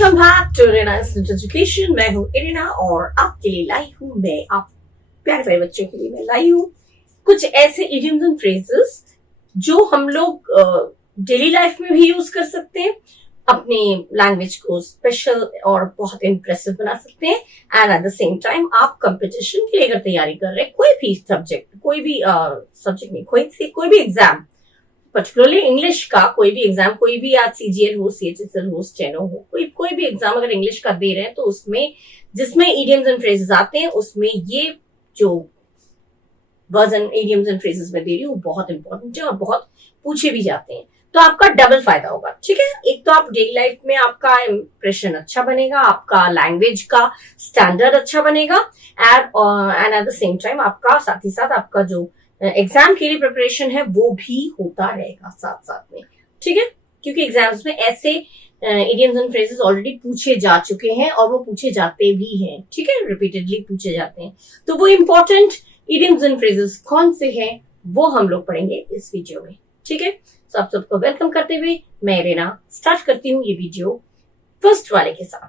Welcome back to Irina instant education. मैं हूँ Irina और आपके लिए लाई हूँ आप प्यारे प्यारे बच्चों के लिए मैं लाई हूँ कुछ ऐसे इडियम्स एंड फ्रेजेस जो हम लोग डेली लाइफ में भी यूज कर सकते हैं, अपनी लैंग्वेज को स्पेशल और बहुत इम्प्रेसिव बना सकते हैं। And at the same time आप कंपटीशन के लिए अगर तैयारी कर रहे हैं, कोई भी सब्जेक्ट, कोई भी सब्जेक्ट नहीं, कोई भी एग्जाम, पर्टिकुलरली इंग्लिश का कोई भी एग्जाम, कोई भी आज सीजीएल हो, सीएचएसएल हो, स्टेनो हो, कोई भी एग्जाम अगर इंग्लिश का दे रहे हैं तो उसमें जिसमें इडियम्स एंड फ्रेजेस आते हैं उसमें ये जो वर्जन इडियम्स एंड फ्रेजेस में दे रही हूँ बहुत इंपॉर्टेंट है और बहुत पूछे भी जाते हैं, तो आपका डबल फायदा होगा। ठीक है, एक तो आप डेली लाइफ में आपका इंप्रेशन अच्छा बनेगा, आपका लैंग्वेज का स्टैंडर्ड अच्छा बनेगा and at the same time आपका साथ ही साथ आपका जो एग्जाम के लिए प्रिपरेशन है वो भी होता रहेगा साथ साथ में। ठीक है, क्योंकि एग्जाम्स में ऐसे इडियम्स एंड फ्रेजेस ऑलरेडी पूछे जा चुके हैं और वो पूछे जाते भी हैं। ठीक है, रिपीटेडली पूछे जाते हैं, तो वो इंपॉर्टेंट इडियम्स एंड फ्रेजेस कौन से हैं वो हम लोग पढ़ेंगे इस वीडियो में। ठीक है, तो आप सबको वेलकम करते हुए मैं इरिना स्टार्ट करती हूँ ये वीडियो फर्स्ट वाले के साथ।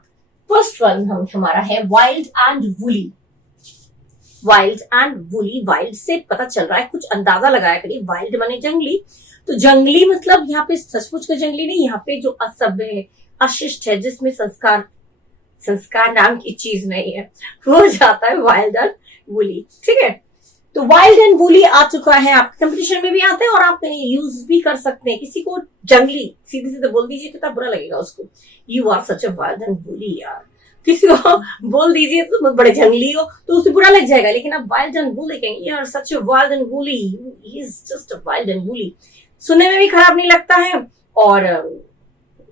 फर्स्ट वन हमारा है wild and woolly. Wild and woolly, wild से पता चल रहा है, कुछ अंदाजा लगाया करिए, वाइल्ड माने जंगली, तो जंगली मतलब यहाँ पे सचमुच का जंगली नहीं, यहाँ पे जो असभ्य है, अशिष्ट है, जिसमें संस्कार नाम की चीज नहीं है, वो जाता है वाइल्ड एंड वुली। ठीक है, तो वाइल्ड एंड वुली आ चुका है, आप कंपटीशन में भी आते हैं और आप यूज भी कर सकते हैं। किसी को जंगली सीधे सीधे बोल दीजिए कितना बुरा लगेगा उसको, you are such a wild and woolly यार। किसी को बोल दीजिए तो तुम बड़े जंगली हो तो उसे बुरा लग जाएगा, लेकिन आप वाइल्ड एंड वुली कहेंगे, यार such a wild and woolly, he is just a wild and woolly. सुनने में भी खराब नहीं लगता है और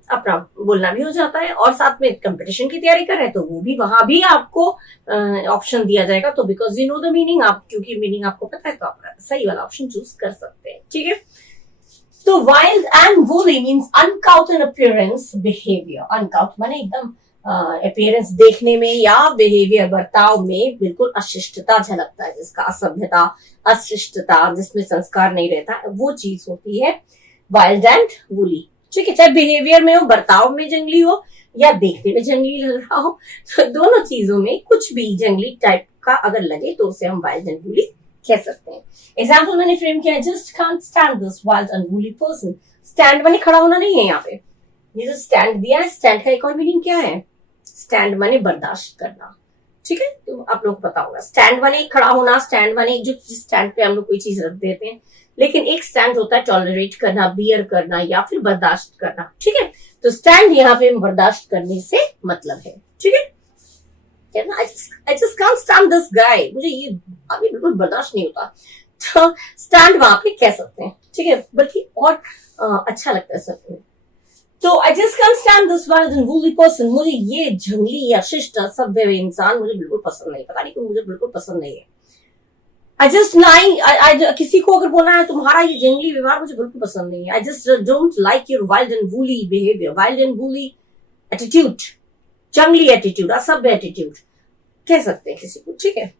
अपना बोलना भी हो जाता है, और साथ में कंपटीशन की तैयारी कर रहे हैं तो वो भी, वहां भी आपको ऑप्शन दिया जाएगा, तो because you know the meaning, आप क्योंकि मीनिंग आपको पता है तो आप सही वाला ऑप्शन चूज कर सकते हैं। ठीक है, तो wild and woolly means uncouth in appearance, behaviour. Uncouth माने एकदम अपीयरेंस देखने में या बिहेवियर बर्ताव में बिल्कुल अशिष्टता झलकता है, जिसका असभ्यता, अशिष्टता, जिसमें संस्कार नहीं रहता, वो चीज होती है वाइल्ड एंड वुली। ठीक है, चाहे बिहेवियर में हो, बर्ताव में जंगली हो या देखने में जंगली लग रहा हो, तो दोनों चीजों में कुछ भी जंगली टाइप का अगर लगे तो उसे हम वाइल्ड एंड वुली कह सकते हैं। एग्जाम्पल मैंने फ्रेम किया, just can't stand this wild and woolly person. Stand माने खड़ा होना नहीं है, यहाँ पे ये जो स्टैंड दिया है, स्टैंड का एक और मीनिंग क्या है, स्टैंड माने बर्दाश्त करना। ठीक है, तो आप लोग को पता होगा, स्टैंड माने खड़ा होना, स्टैंड माने जो स्टैंड पे हम लोग कोई चीज रख देते हैं, लेकिन एक स्टैंड होता है टॉलरेट करना, बियर करना या फिर बर्दाश्त करना। ठीक है, तो स्टैंड यहाँ पे बर्दाश्त करने से मतलब है। ठीक है, I just can't stand this guy, मुझे ये अभी बिल्कुल बर्दाश्त नहीं होता, तो स्टैंड वहां पे कह सकते हैं। ठीक है, बल्कि और अच्छा लगता है सब। तो I just can't stand this wild and woolly person, मुझे ये जंगली या शिष्ट असभ्य इंसान मुझे बिल्कुल पसंद नहीं, पता नहीं क्यों मुझे बिल्कुल पसंद नहीं है। किसी को अगर बोलना है तुम्हारा ये जंगली व्यवहार मुझे बिल्कुल पसंद नहीं है, I just don't like your wild and woolly behavior, wild and woolly attitude, जंगली एटीट्यूड, असभ्य एटीट्यूड कह सकते हैं किसी को। ठीक है,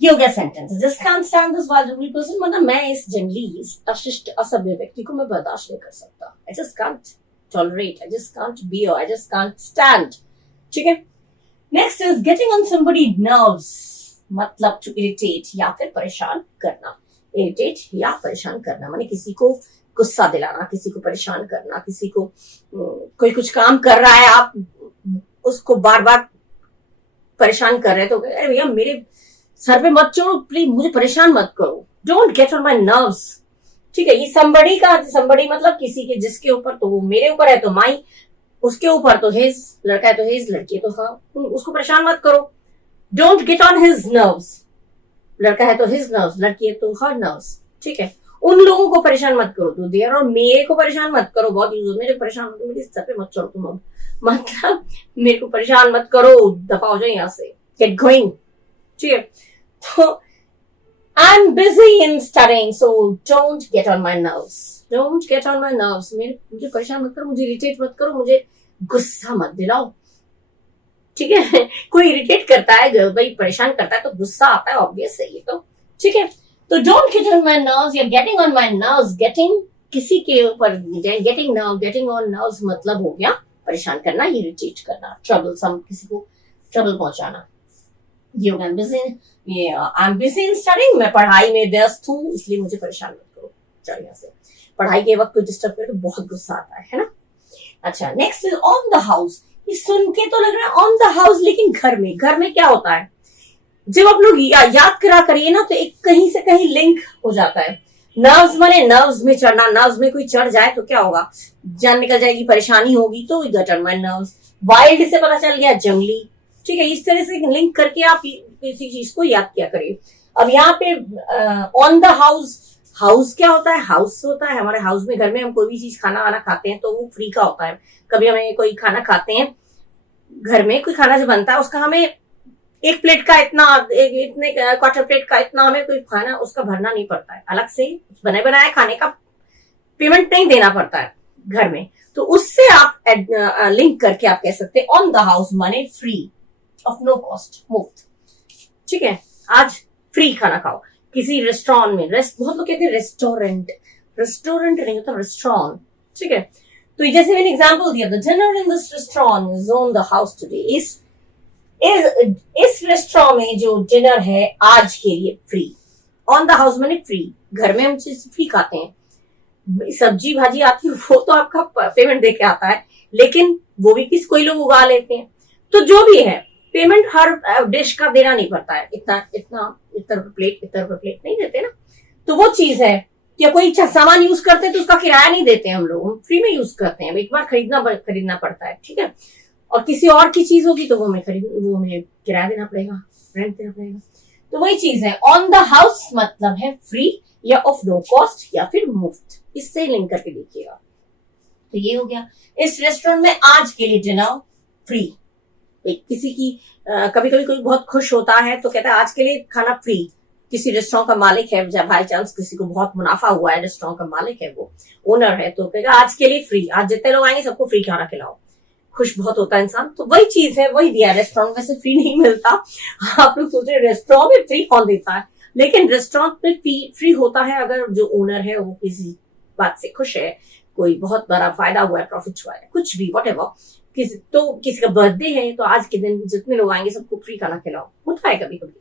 ये हो गया sentence, just can't stand this wild and woolly person, मतलब मैं इस जंगली अशिष्ट असभ्य व्यक्ति को मैं बर्दाश्त नहीं कर सकता। I just can't tolerate, I just can't bear, I just can't stand. ठीक है, next is getting on somebody nerves, मतलब to irritate या फिर परेशान करना। irritate या परेशान करना माने किसी को गुस्सा दिलाना, किसी को परेशान करना, किसी को कोई कुछ काम कर रहा है, आप उसको बार बार परेशान कर रहे हैं, तो अरे भैया मेरे सर पे मत चढ़ो प्लीज, मुझे परेशान मत करो, don't get on my nerves. ठीक है, ये somebody मतलब किसी के, जिसके ऊपर, तो वो मेरे ऊपर है तो माई, उसके ऊपर तो हिज, लड़का है तो हिज, लड़की है तो हाँ, उसको परेशान मत करो, don't get on his nerves. लड़का है तो हिज नर्व्स, लड़की है तो हर नर्व्स। ठीक है, उन लोगों को परेशान मत करो तो देर, और मेरे को परेशान मत करो, बहुत यूज, मेरे परेशान हो, मेरे सर पे मत चढ़ो तुम, अब मतलब मेरे को परेशान मत करो, दफा हो जाए यहाँ से, गेट गोइंग। ठीक है, तो I'm busy in studying, so don't get on my nerves. Don't get on my nerves. मुझे परेशान मत करो, मुझे इरिटेट मत करो, मुझे गुस्सा मत दिलाओ। ठीक है, कोई इरिटेट करता है भाई, परेशान करता है तो गुस्सा आता है, ऑब्वियस है ये तो। ठीक है, तो don't get on my nerves या getting on my nerves, getting किसी के ऊपर, getting on nerves मतलब हो गया परेशान करना, इरिटेट करना, ट्रबलसम, किसी को ट्रबल पहुंचाना। ये हो गया ये I am busy in studying, मैं पढ़ाई में व्यस्त हूँ इसलिए मुझे परेशान मत करो। चलो यहाँ से पढ़ाई के वक्त कोई डिस्टर्ब करे तो बहुत गुस्सा आता है ना। अच्छा, next is on the house. ये सुन के तो लग रहा है ऑन द हाउस, लेकिन घर में क्या होता है, जब आप लोग याद करा करिए ना तो एक कहीं से कहीं लिंक हो जाता है। नर्व्स माने नर्व्स में चढ़ना, नर्व्स में कोई चढ़ जाए तो क्या होगा, जान निकल जाएगी, परेशानी होगी, तो डिटरमाइन नर्व्स। वाइल्ड से पता चल गया जंगली, ठीक है। इस तरह से लिंक करके आप किसी चीज को याद किया करिए। अब यहाँ पे ऑन द हाउस, हाउस क्या होता है, हाउस होता है हमारे हाउस में, घर में हम कोई भी चीज खाना वाना खाते हैं तो वो फ्री का होता है। कभी हमें कोई खाना खाते हैं, घर में कोई खाना जो बनता है उसका हमें एक प्लेट का इतना, इतने क्वार्टर प्लेट का इतना हमें कोई खाना उसका भरना नहीं पड़ता है, अलग से बने बनाए खाने का पेमेंट नहीं देना पड़ता है घर में। तो उससे आप लिंक करके आप कह सकते हैं ऑन द हाउस माने फ्री, ऑफ नो कॉस्ट, मुफ्त, ठीक है। आज फ्री खाना खाओ किसी रेस्टोरेंट में, बहुत लोग कहते हैं रेस्टोरेंट, रेस्टोरेंट नहीं होता रेस्टोरेंट, ठीक है। तो जैसे मैंने एग्जांपल दिया, the dinner in this restaurant is on the house today. इस रेस्टोरेंट में जो डिनर है आज के लिए फ्री, ऑन द हाउस माने फ्री, घर में हम चीज फ्री खाते हैं, सब्जी भाजी आती है वो तो आपका पेमेंट दे के आता है, लेकिन वो भी कोई लोग उगा लेते हैं। तो जो भी है पेमेंट हर डिश का देना नहीं पड़ता है, इतना प्लेट नहीं देते ना। तो वो चीज है कि कोई सामान यूज करते हैं तो उसका किराया नहीं देते हम लोग, हम फ्री में यूज करते हैं, एक बार खरीदना पड़ता है, ठीक है। और किसी और की चीज होगी तो वो हमें किराया देना पड़ेगा, रेंट देना पड़ेगा। तो वही चीज है, ऑन द हाउस मतलब है फ्री या ऑफ नो कॉस्ट या फिर मुफ्त, इससे लिंक करके देखिएगा। तो ये हो गया, इस रेस्टोरेंट में आज के लिए डिनर फ्री। किसी की कभी कभी कोई बहुत खुश होता है तो कहता है आज के लिए खाना फ्री। किसी रेस्टोरेंट का मालिक है, जब बाई चांस किसी को बहुत मुनाफा हुआ है, रेस्टोरेंट का मालिक है, वो ओनर है, तो कहेगा आज के लिए फ्री, आज जितने लोग आएंगे सबको फ्री खाना खिलाओ। खुश बहुत होता है इंसान। तो वही चीज है, वही दिया। रेस्टोरेंट में से फ्री नहीं मिलता। आप लोग सोच रहे रेस्टोरेंट में फ्री कौन देता है, लेकिन रेस्टोरेंट में फ्री होता है अगर जो ओनर है वो किसी बात से खुश है, कोई बहुत बड़ा फायदा हुआ है, प्रॉफिट हुआ है, कुछ भी व्हाटएवर। किसी का बर्थडे है तो आज के दिन जितने लोग आएंगे सबको फ्री खाना खिलाओ, होता है कभी कभी।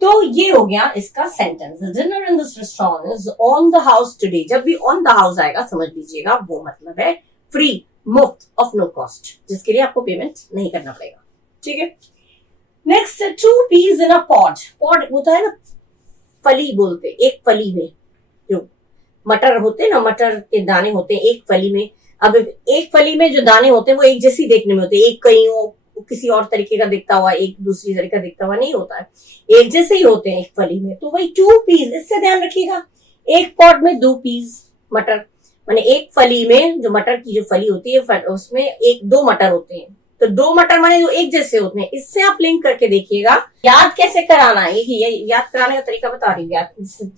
तो ये हो गया इसका sentence, dinner in this restaurant is on the house today. जब भी ऑन द हाउस आएगा समझ लीजिएगा वो मतलब है फ्री, मुफ्त, ऑफ नो कॉस्ट, जिसके लिए आपको पेमेंट नहीं करना पड़ेगा, ठीक है। Next, 2 peas in a pod. Pod होता है ना, फली बोलते, एक फली में जो मटर होते हैं ना, मटर के दाने होते हैं एक फली में। अब एक फली में जो दाने होते हैं वो एक जैसी देखने में होते हैं, एक कहीं किसी और तरीके का दिखता हुआ, एक दूसरी तरीके का दिखता हुआ नहीं होता है, एक जैसे ही होते हैं एक फली में। तो वही 2 peas, इससे ध्यान रखिएगा, एक पॉट में 2 peas मटर, माने एक फली में जो मटर की जो फली होती है उसमें 2 मटर होते हैं, तो 2 मटर माने जो एक जैसे होते हैं। इससे आप लिंक करके देखिएगा। याद कैसे कराना है, ये याद कराने का तरीका बता रही हूँ।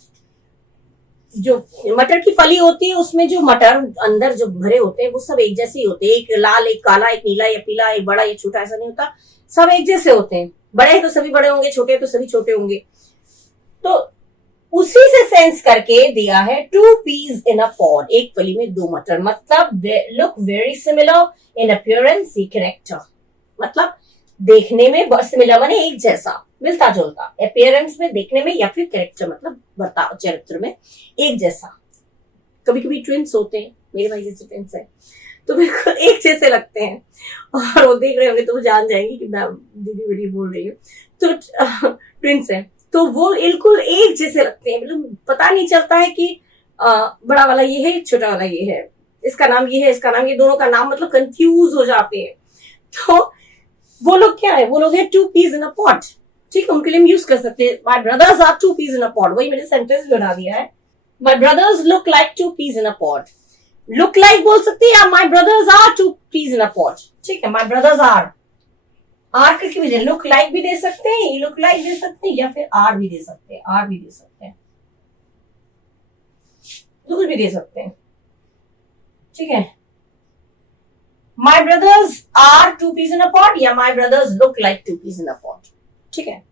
जो मटर की फली होती है उसमें जो मटर अंदर जो भरे होते हैं वो सब एक जैसे ही होते हैं, एक लाल, एक काला, एक नीला या पीला, एक बड़ा या छोटा, ऐसा नहीं होता, सब एक जैसे होते हैं। बड़े हैं तो सभी बड़े होंगे, छोटे तो सभी छोटे होंगे। तो उसी से सेंस करके दिया है 2 peas इन अ पॉड, एक फली में 2 मटर, मतलब look very similar in appearance character, मतलब देखने में सिमिलर माने एक जैसा, मिलता जुलता, अपीयरेंस में देखने में, या फिर कैरेक्टर मतलब बर्ताव, चरित्र में एक जैसा। कभी कभी ट्विंस होते हैं, मेरे भाई जैसे ट्विंस है तो बिल्कुल एक जैसे लगते हैं, और वो देख रहे होंगे तो वो जान जाएंगे कि मैं दीदी वीडियो बोल रही हूँ। तो ट्विंस है तो वो बिल्कुल एक जैसे लगते हैं, मतलब पता नहीं चलता है कि बड़ा वाला ये है, छोटा वाला ये है, इसका नाम ये है, इसका नाम ये, दोनों का नाम, मतलब कंफ्यूज हो जाते हैं। तो वो लोग क्या है, वो लोग है 2 peas इन अ पॉड, ठीक है। उनके लिए हम यूज कर सकते हैं my brothers are 2 peas in a pod, वही मैंने सेंटेंस बना दिया है। My brothers look like 2 peas in a pod, look like बोल सकते हैं या my brothers are 2 peas in a pod, ठीक है। माय ब्रदर्स आर करके भी लुक लाइक भी दे सकते हैं, लुक लाइक दे सकते हैं, या फिर आर भी दे सकते हैं, आर भी दे सकते हैं, कुछ भी दे सकते हैं, ठीक है। My brothers are 2 peas in a pod या my brothers look like 2 peas in a pod, ठीक है।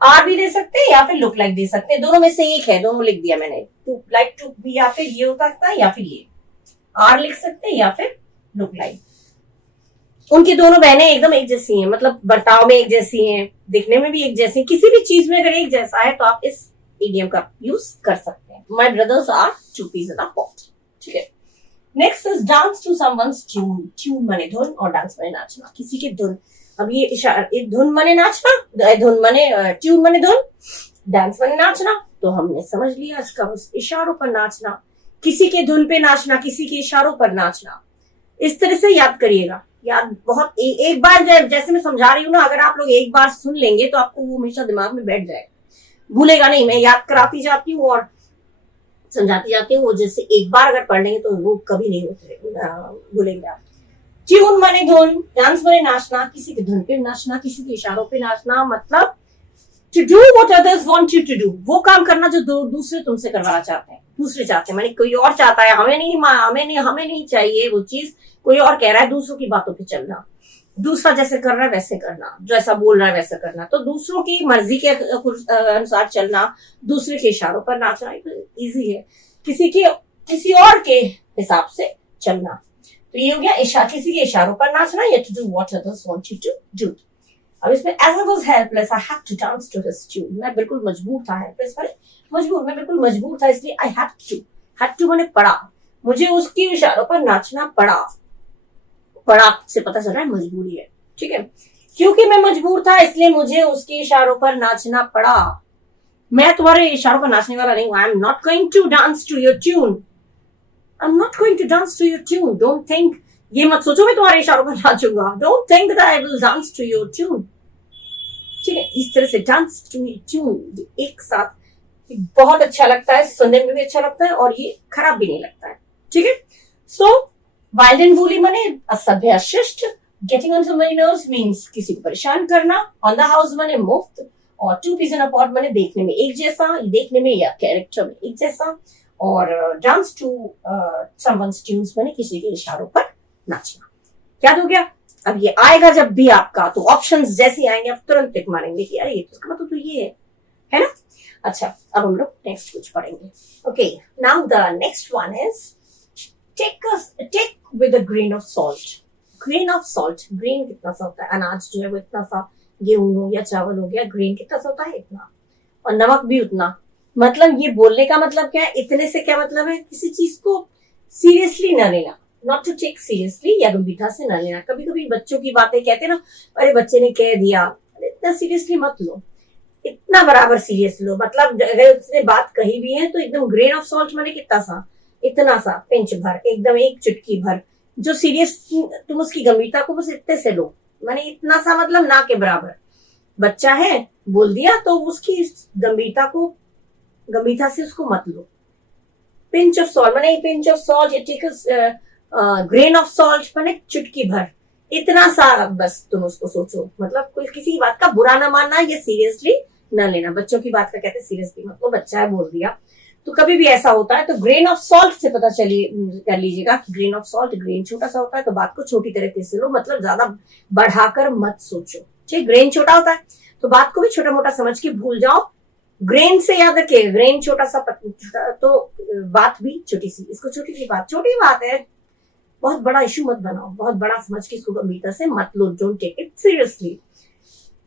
आर भी दे सकते हैं या फिर लुक लाइक दे सकते हैं, दोनों में से एक है, दोनों लिख दिया मैंने, टू लाइक टू भी, या फिर ये हो सकता है या फिर ये, आर लिख सकते हैं या फिर लुक लाइक। उनकी दोनों बहनें एकदम एक जैसी हैं, मतलब बर्ताव में एक जैसी हैं, दिखने में भी एक जैसी, किसी भी चीज में अगर एक जैसा है तो आप इस इडियम का यूज कर सकते हैं। My brothers are two peas in a pod. ठीक है, next is dance to someone's tune. Tune माने धुन और डांस माने नाचना, किसी की धुन। अब ये इशारा, धुन माने नाचना, धुन माने ट्यून माने धुन, डांस माने नाचना, तो हमने समझ लिया इसका बस इशारों पर नाचना, किसी के धुन पे नाचना, किसी के इशारों पर नाचना। इस तरह से याद करिएगा, याद बहुत एक बार जैसे मैं समझा रही हूँ ना, अगर आप लोग एक बार सुन लेंगे तो आपको वो हमेशा दिमाग में बैठ जाएगा, भूलेगा नहीं। मैं याद कराती जाती हूँ और समझाती जाती हूँ, वो जैसे एक बार अगर पढ़ लेंगे तो वो कभी नहीं होते, भूलेंगे आप। ट्यून माने धुन, डांस माने नाचना, किसी के धुन पे नाचना, किसी के इशारों पे नाचना, मतलब to do what others want you to do, वो काम करना जो दूसरे तुमसे करवाना चाहते हैं, दूसरे चाहते हैं, माने कोई और चाहता है, हमें नहीं चाहिए वो चीज, कोई और कह रहा है, दूसरों की बातों पे चलना, दूसरा जैसे कर रहा है वैसे करना, जैसा बोल रहा है वैसे करना, तो दूसरों की मर्जी के अनुसार चलना, दूसरे के इशारों पर नाचना इजी है, किसी और के हिसाब से चलना। तो ये हो गया किसी के इशारों पर नाचना, या to do what others want you to do. अब इसमें as I was helpless I had to dance to his tune, मैं बिल्कुल मजबूर था, helpless मैं बिल्कुल मजबूर था, इसलिए I had to मैंने पड़ा, मुझे उसके इशारों पर नाचना पड़ा से पता चल रहा है मजबूरी है। ठीक है, क्योंकि मैं मजबूर था इसलिए मुझे उसके इशारों पर नाचना पड़ा। मैं तुम्हारे इशारों पर नाचने वाला नहीं हूं। I am not going to dance to your tune, I am not going to dance to your tune, don't think, ये मत सोचो मैं तुम्हारे इशारों पर नाचूंगा, don't think that I will dance to your tune. ठीक है, इस तरह से डांस टू योर ट्यून एक साथ बहुत अच्छा लगता है, सुनने में भी अच्छा लगता है और ये खराब भी नहीं लगता है। ठीक है, सो वाइल्ड एंड वूली माने असभ्य अशिष्ट, getting on to my nerves means किसी को परेशान करना, ऑन द हाउस माने मुफ्त, और two peas in a pot माने देखने में एक जैसा, देखने में या कैरेक्टर में एक जैसा, और डांस टू समवन्स ट्यून्स माने किसी के इशारों पर नाचना। याद हो गया? अब ये आएगा जब भी आपका, तो ऑप्शंस जैसे आएंगे आप तुरंत टिक मारेंगे कि अरे इसका मतलब तो ये है ना। अच्छा, अब हम लोग नेक्स्ट कुछ पढ़ेंगे। Okay, now the next one is take with a grain of salt. Grain of salt, grain कितना सा होता है, अनाज जो है वो इतना सा, गेहूं हो या चावल हो गया, ग्रेन कितना सा होता है, इतना, और नमक भी उतना। मतलब ये बोलने का मतलब क्या है, इतने से क्या मतलब है, किसी चीज को सीरियसली न लेना, नॉट टू टेक सीरियसली, या गंभीरता से न लेना। कभी कभी बच्चों की बातें कहते हैं ना, अरे बच्चे ने कह दिया, अरे इतना सीरियसली मत लो, इतना बराबर सीरियस लो, मतलब अगर उसने बात कही भी है तो एकदम ग्रेन ऑफ सॉल्ट माने कितना सा, इतना सा, पिंच भर, एकदम एक चुटकी भर, जो सीरियस तुम उसकी गंभीरता को बस इतने से लो, माने इतना सा मतलब ना के बराबर। बच्चा है बोल दिया तो उसकी गंभीरता से उसको मत लो। पिंच ऑफ सॉल्ट माने पिंच ऑफ सॉल्ट, या टेक ग्रेन ऑफ सॉल्ट माने चुटकी भर, इतना सा बस तुम उसको सोचो, मतलब कोई किसी की बात का बुरा ना मानना या सीरियसली न लेना। बच्चों की बात का कहते हैं सीरियसली मत लो, बच्चा है बोल दिया, तो कभी भी ऐसा होता है तो ग्रेन ऑफ सॉल्ट से पता कर लीजिएगा कि ग्रेन ऑफ सॉल्ट, ग्रेन छोटा सा होता है तो बात को छोटी तरीके से लो, मतलब ज्यादा बढ़ाकर मत सोचो। ठीक, ग्रेन छोटा होता है तो बात को भी छोटा मोटा समझ के भूल जाओ। ग्रेन से याद रखिए, ग्रेन छोटा सा तो बात भी छोटी सी, इसको छोटी बात है, बहुत बड़ा इशू मत बनाओ, बहुत बड़ा समझ के इसको गंभीरता से मत लो, don't take it seriously,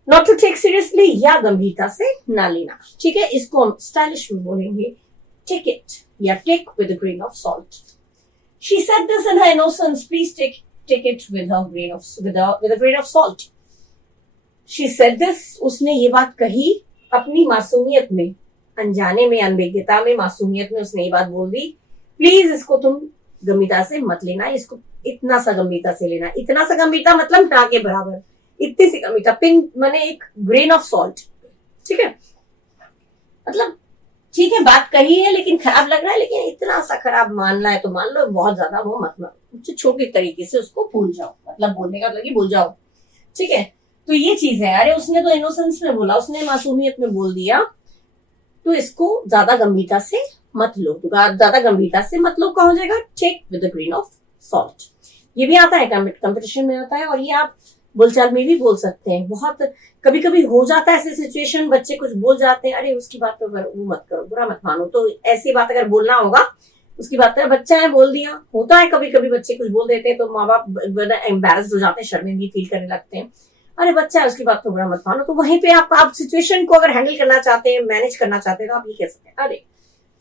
not to take seriously, या गंभीरता से ना लेना। ठीक है, इसको हम स्टाइलिश में बोलेंगे टेक इट या take with a grain of salt. She said this in her innocence, please take it with a grain of salt. She said this, उसने ये बात कही अपनी मासूमियत में, अनजाने में, अनभिज्ञता में, मासूमियत में उसने ये बात बोल दी, प्लीज इसको तुम गंभीरता से मत लेना, इसको इतना सा गंभीरता से लेना। इतना सा गंभीरता मतलब ना के बराबर, इतनी सी गंभीरता, पिंच माने एक ग्रेन ऑफ सॉल्ट। ठीक है, मतलब ठीक है बात कही है लेकिन खराब लग रहा है, लेकिन इतना सा खराब मानना है तो मान लो, बहुत ज्यादा वो मत मानो, छोटे तरीके से उसको भूल जाओ, मतलब बोलने का मतलब भूल जाओ। ठीक है, तो ये चीज है, अरे उसने तो इनोसेंस में बोला, उसने मासूमियत में बोल दिया, तो इसको ज्यादा गंभीरता से मत लो, ज्यादा गंभीरता से मत लो, कहा हो जाएगा take with the grain of salt. ये भी आता है कंपटीशन में आता है, और ये आप बोलचाल में भी बोल सकते हैं। बहुत कभी कभी हो जाता है ऐसे सिचुएशन, बच्चे कुछ बोल जाते हैं, अरे उसकी बात पर वो मत करो, बुरा मत मानो, तो ऐसी बात अगर बोलना होगा उसकी बात है, बच्चा है बोल दिया, होता है कभी कभी बच्चे कुछ बोल देते हैं तो माँ बाप एम्बेरस्ड हो जाते हैं, शर्मिंदगी फील करने लगते हैं, अरे बच्चा है उसकी बात तो बुरा मत मानो। तो वहीं पे आप सिचुएशन को अगर हैंडल करना चाहते हैं, मैनेज करना चाहते हैं, तो आप ये कह सकते हैं, अरे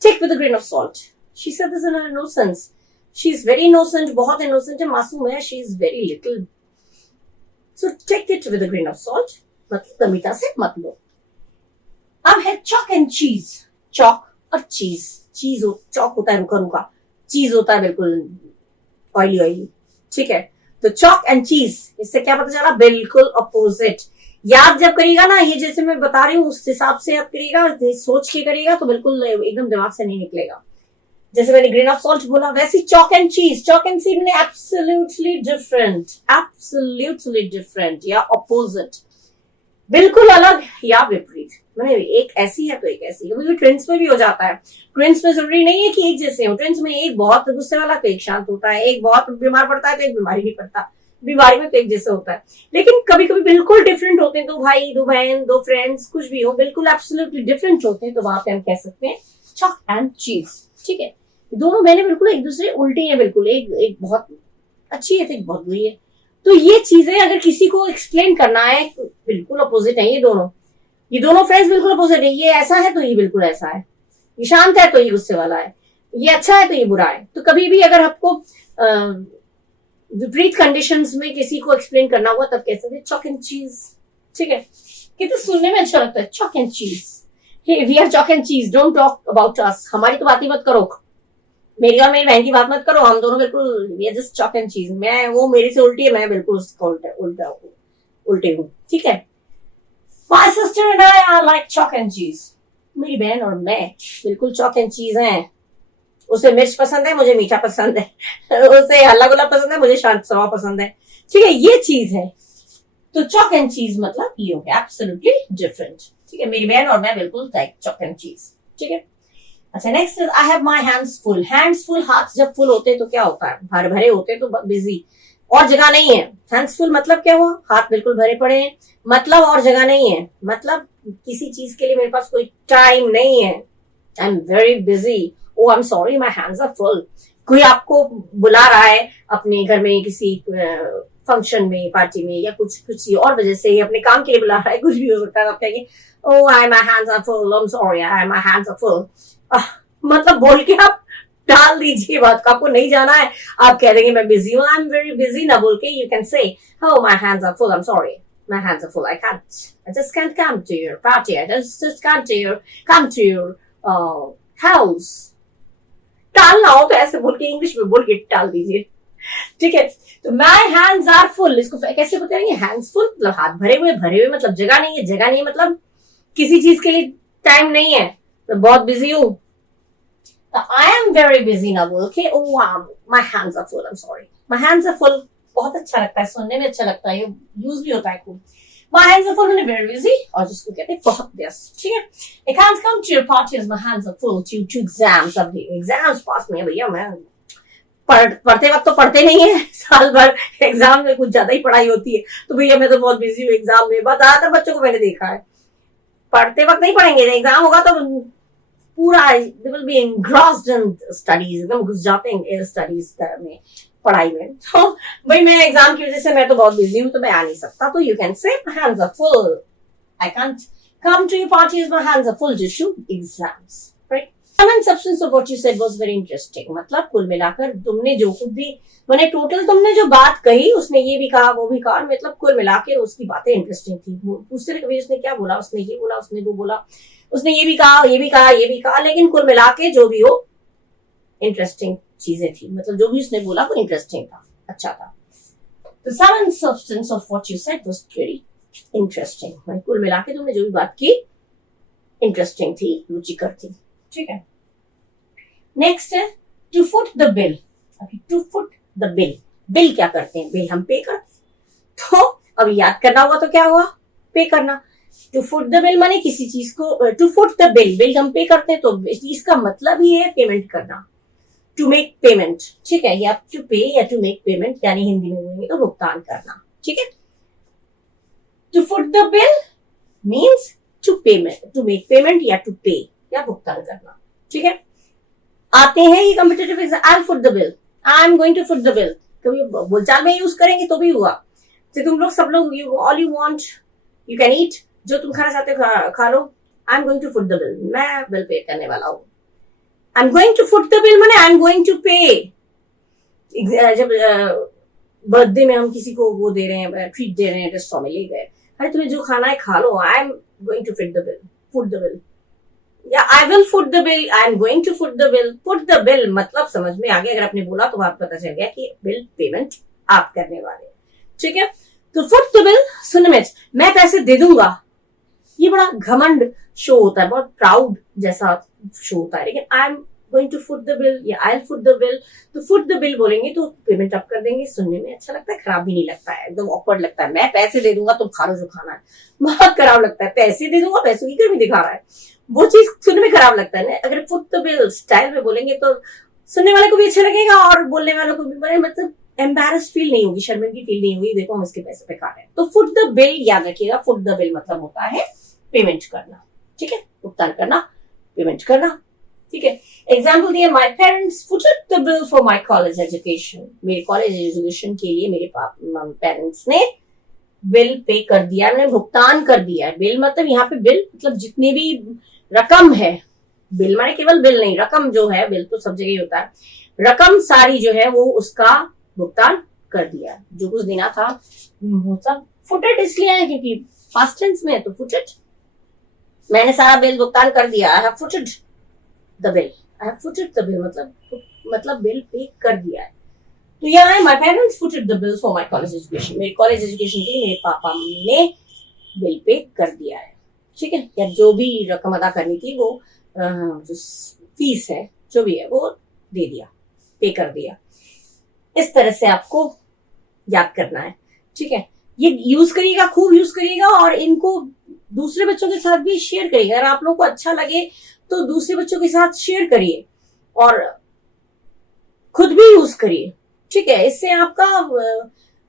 take with a grain of salt, she said this in her innocence, she is very innocent, बहुत इनोसेंट है, मासूम है, she is very little, so take it with a grain of salt, मतलब गंभीरता से मत लो। अब है चॉक एंड चीज, चॉक और चीज, चीज चॉक होता है रुका रुका, चीज होता है बिल्कुल ऑयली ऑयली, ठीक है। तो चॉक एंड चीज, इससे क्या पता चला, बिल्कुल अपोजिट। याद जब करिएगा ना, ये जैसे मैं बता रही हूँ उस हिसाब से याद करिएगा, सोच के करिएगा तो बिल्कुल एकदम दिमाग से नहीं निकलेगा। जैसे मैंने ग्रेन ऑफ सॉल्ट बोला, वैसे चॉक एंड चीज, चॉक एंड चीज में एब्सोल्युटली डिफरेंट, एब्सोल्युटली डिफरेंट या अपोजिट, बिल्कुल अलग या विपरीत। मैंने एक ऐसी है तो एक ऐसी है, वो ट्विंस में भी हो जाता है। ट्विंस में जरूरी नहीं है कि एक जैसे हो, ट्विंस में एक बहुत गुस्से वाला तो एक शांत होता है, एक बहुत बीमार पड़ता है तो एक बीमारी नहीं पड़ता, बीमारी में तो एक जैसा होता है। लेकिन कभी कभी बिल्कुल डिफरेंट होते हैं, दो भाई, दो बहन, दो फ्रेंड्स, कुछ भी हो, बिल्कुल एब्सोल्युटली डिफरेंट होते हैं, तो वहां पे हम कह सकते हैं चॉक एंड चीज, ठीक है। दोनों बहनें बिल्कुल एक दूसरे उल्टी है, बिल्कुल एक बहुत अच्छी है तो एक बहुत बुरी है। तो ये चीजें अगर किसी को एक्सप्लेन करना है, बिल्कुल अपोजिट है ये दोनों फ्रेंड्स बिल्कुल अपोजिट है, ये ऐसा है तो ये बिल्कुल ऐसा है, ये शांत है तो ये गुस्से वाला है, ये अच्छा है तो ये बुरा है। तो कभी भी अगर आपको विपरीत कंडीशंस में किसी को एक्सप्लेन करना हुआ तब कह सकते हैं चॉक एंड चीज, ठीक है। कितने सुनने में अच्छा लगता है, चॉक एंड चीज, वी आर चॉक एंड चीज, डोंट टॉक अबाउट अस, हमारी तो बात ही मत करो, मेरी और मेरी बहन की बात मत करो, हम दोनों बिल्कुल ये जस्ट चॉक एंड चीज, मैं वो मेरे से उल्टी है, मैं बिल्कुल उसका उल्टे हूँ, ठीक है। My sister and I R like chalk and चीज, मेरी बहन और मैं बिल्कुल चॉक एंड चीज हैं। उसे मिर्च पसंद है, मुझे मीठा पसंद है, उसे हल्ला गुल्ला पसंद है, मुझे शांत स्वभाव पसंद है, ठीक है, ये चीज है। तो चॉक एंड चीज मतलब ये हो गया एब्सोल्युटली डिफरेंट, ठीक है। मेरी बहन और मैं बिल्कुल लाइक चॉक एंड चीज, ठीक है। अच्छा, next is I have my hands full. Hands full, हाथ जब फुल होते हैं तो क्या होता है, भर भरे होते हैं तो बिजी, और जगह नहीं है। हैंड्स फुल मतलब क्या हुआ, हाथ बिल्कुल भरे पड़े हैं, मतलब और जगह नहीं है, मतलब किसी चीज के लिए मेरे पास कोई टाइम नहीं है, I am very busy, oh I am sorry my hands are full. कोई आपको बुला रहा है अपने घर में किसी फंक्शन में, पार्टी में, या कुछ और वजह से अपने काम के लिए बुला रहा है, कुछ भी हो सकता है, आप कहेंगे oh I my hands are full, I am sorry I my hands are full, मतलब बोल के आप डाल दीजिए बात को, आपको नहीं जाना है, आप कह देंगे मैं बिजी हूँ, आई एम वेरी बिजी ना बोल के you can say oh my hands are full, I'm sorry, my hands are full, I just can't come to your party, I just can't come to your house। टालना हो तो ऐसे बोल के English में बोल के टाल दीजिए, ठीक है। तो my hands are full, इसको कैसे बताएंगे, hands full मतलब हाथ भरे हुए मतलब जगह नहीं है, जगह नहीं है मतलब किसी चीज के लिए टाइम नहीं है, मैं बहुत बिजी हूँ। I am very busy ना बोल के oh my hands are full, I'm sorry, my hands are full, बहुत अच्छा लगता है, सुनने में अच्छा लगता है, यूज भी होता है खूब। My hands are full, very busy, और जिसको कहते हैं बहुत व्यस्त, ठीक है। I can't come to your party as my hands are full due to exams, अभी एग्जाम्स पास में है भैया, मैं पढ़ते वक्त तो पढ़ते नहीं है, साल भर एग्जाम में कुछ ज्यादा ही पढ़ाई होती है, तो भैया मैं तो बहुत बिजी हूँ एग्जाम में। बहुत ज्यादातर बच्चों को मैंने देखा है पढ़ते वक्त नहीं पढ़ेंगे, एग्जाम होगा तो पूरा they will be engrossed in studies, एकदम घुस जाते हैं स्टडीज में, पढ़ाई में। तो भाई मैं एग्जाम की वजह से मैं तो बहुत बिजी हूँ तो मैं आ नहीं सकता, तो you can say my hands are full, I can't come to your party as my hands are full due to exams, right? Sum and substance of what you said was very interesting, मतलब कुल मिलाकर तुमने जो खुद भी मैंने total तुमने जो बात कही, उसने ये भी कहा वो भी कहा, मतलब कुल मिलाकर उसकी बातें इंटरेस्टिंग थी। पूछते रहे कभी उसने क्या बोला, उसने ये बोला, उसने वो बोला, उसने ये भी कहा, ये भी कहा, ये भी कहा, लेकिन कुल मिला के जो भी हो इंटरेस्टिंग चीजें थी, मतलब जो भी उसने बोला वो इंटरेस्टिंग था, अच्छा था। The sum and substance of what you said was very interesting, कुल मिला के तुमने जो भी बात की इंटरेस्टिंग थी, रुचिकर थी, ठीक है। नेक्स्ट है to foot the bill. To foot the bill, bill क्या करते हैं, बिल हम पे करते, तो अब याद करना होगा तो क्या हुआ, पे करना। टू फुट द बिल माने किसी चीज को, to foot the bill, bill हम पे करते हैं तो इसका मतलब ही है पेमेंट करना, टू मेक पेमेंट, ठीक है, या टू पे या टू मेक पेमेंट, यानी हिंदी में बोलेंगे तो भुगतान करना, ठीक है। To foot the bill means to payment, to make payment या टू पे या भुगतान करना, ठीक है। आते हैं ये competitive exam, I foot the bill, I am going to foot the bill, कभी बोलचाल में यूज करेंगे तो भी हुआ। तो तुम लोग सब लोग all you want you can eat, जो तुम खाना चाहते हो खा लो, I am going to foot the bill, मैं बिल पे करने वाला हूँ। I am going to foot the bill माने आई एम गोइंग टू पे। जब बर्थडे में हम किसी को वो दे रहे हैं, ट्रीट दे रहे हैं, रेस्टोरेंट में ले गए, अरे तुम्हें जो खाना है खा लो, I am going to foot the bill, foot the bill, या I will foot the bill, I am going to foot the bill. Foot the bill मतलब समझ में आ गया, अगर आपने बोला तो आपको पता चल गया कि बिल पेमेंट आप करने वाले, ठीक है। तो फुट द बिल सुनने में मैं पैसे दे दूंगा, ये बड़ा घमंड शो होता है, बहुत प्राउड जैसा शो होता है, लेकिन I am going to foot the bill या I will foot the bill, तो फुट द बिल बोलेंगे तो पेमेंट आप कर देंगे, सुनने में अच्छा लगता है, खराब भी नहीं लगता है, एकदम ऑकवर्ड लगता है, मैं पैसे दे दूंगा तुम खा लो जो खाना है, बहुत खराब लगता है, पैसे दे दूंगा, पैसों की गर्मी दिखा रहा है, वो चीज सुनने में खराब लगता है। अगर फुट द बिल स्टाइल में बोलेंगे तो सुनने वाले को भी अच्छा लगेगा और बोलने वालों को भी, मतलब एम्बेरस्ड फील नहीं होगी, शर्मिंदगी फील नहीं होगी, देखो हम इसके पैसे पे खा रहे हैं। तो फुट द बिल याद रखिएगा, फुट द बिल मतलब होता है पेमेंट करना, ठीक है, भुगतान करना, पेमेंट करना, ठीक है। एग्जाम्पल दिया, my parents footed the bill for my college education, मेरे कॉलेज एजुकेशन के लिए मेरे पेरेंट्स ने बिल पे कर दिया, मैंने भुगतान कर दिया है। बिल मतलब यहाँ पे बिल मतलब जितनी भी रकम है, बिल माने केवल बिल नहीं, रकम जो है, बिल तो सब जगह ही होता है, रकम सारी जो है वो उसका भुगतान कर दिया, जो कुछ देना था वो सब। फुटेड इसलिए है क्योंकि पास्ट टेंस में है, तो फुटेड, मैंने सारा बिल भुगतान कर दिया, I have footed the bill, I have footed the bill मतलब बिल पे कर दिया है। तो यहाँ है, my parents footed the bill for my college education, मेरे कॉलेज एजुकेशन के लिए मेरे पापा ने बिल पे कर दिया है, ठीक है, या जो भी रकम अदा करनी थी वो जो फीस है जो भी है वो दे दिया, पे कर दिया। इस तरह से आपको याद करना है, ठीक है। ये यूज करिएगा, खूब यूज करिएगा, और इनको दूसरे बच्चों के साथ भी शेयर करिएगा। अगर आप लोगों को अच्छा लगे तो दूसरे बच्चों के साथ शेयर करिए और खुद भी यूज करिए, ठीक है। इससे आपका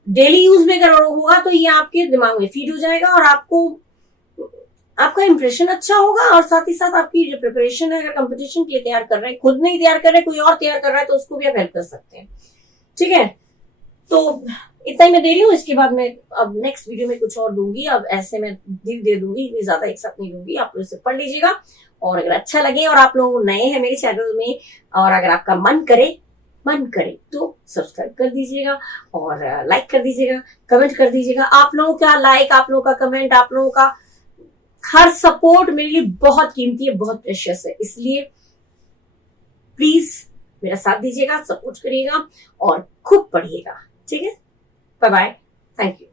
डेली यूज में अगर होगा तो ये आपके दिमाग में फीड हो जाएगा और आपका इंप्रेशन अच्छा होगा, और साथ ही साथ आपकी जो प्रिपरेशन है, अगर कंपटीशन के लिए तैयार कर रहे हैं, खुद नहीं तैयार कर रहे, कोई और तैयार कर रहा है, तो उसको भी आप हेल्प कर सकते हैं, ठीक है। तो इतना ही मैं दे रही हूँ, इसके बाद मैं अब नेक्स्ट वीडियो में कुछ और दूंगी, अब ऐसे मैं दे दूंगी, ज्यादा एक साथ नहीं दूंगी, आप लोग इसे पढ़ लीजिएगा, और अगर अच्छा लगे और आप लोग नए हैं मेरे चैनल में, और अगर आपका मन करे तो सब्सक्राइब कर दीजिएगा और लाइक कर दीजिएगा, कमेंट कर दीजिएगा। आप लोगों का लाइक, आप लोगों का कमेंट, आप लोगों का हर सपोर्ट मेरे लिए बहुत कीमती है, बहुत प्रेशियस है, इसलिए प्लीज मेरा साथ दीजिएगा, सपोर्ट करिएगा और खूब पढ़िएगा, ठीक है। Bye bye, thank you.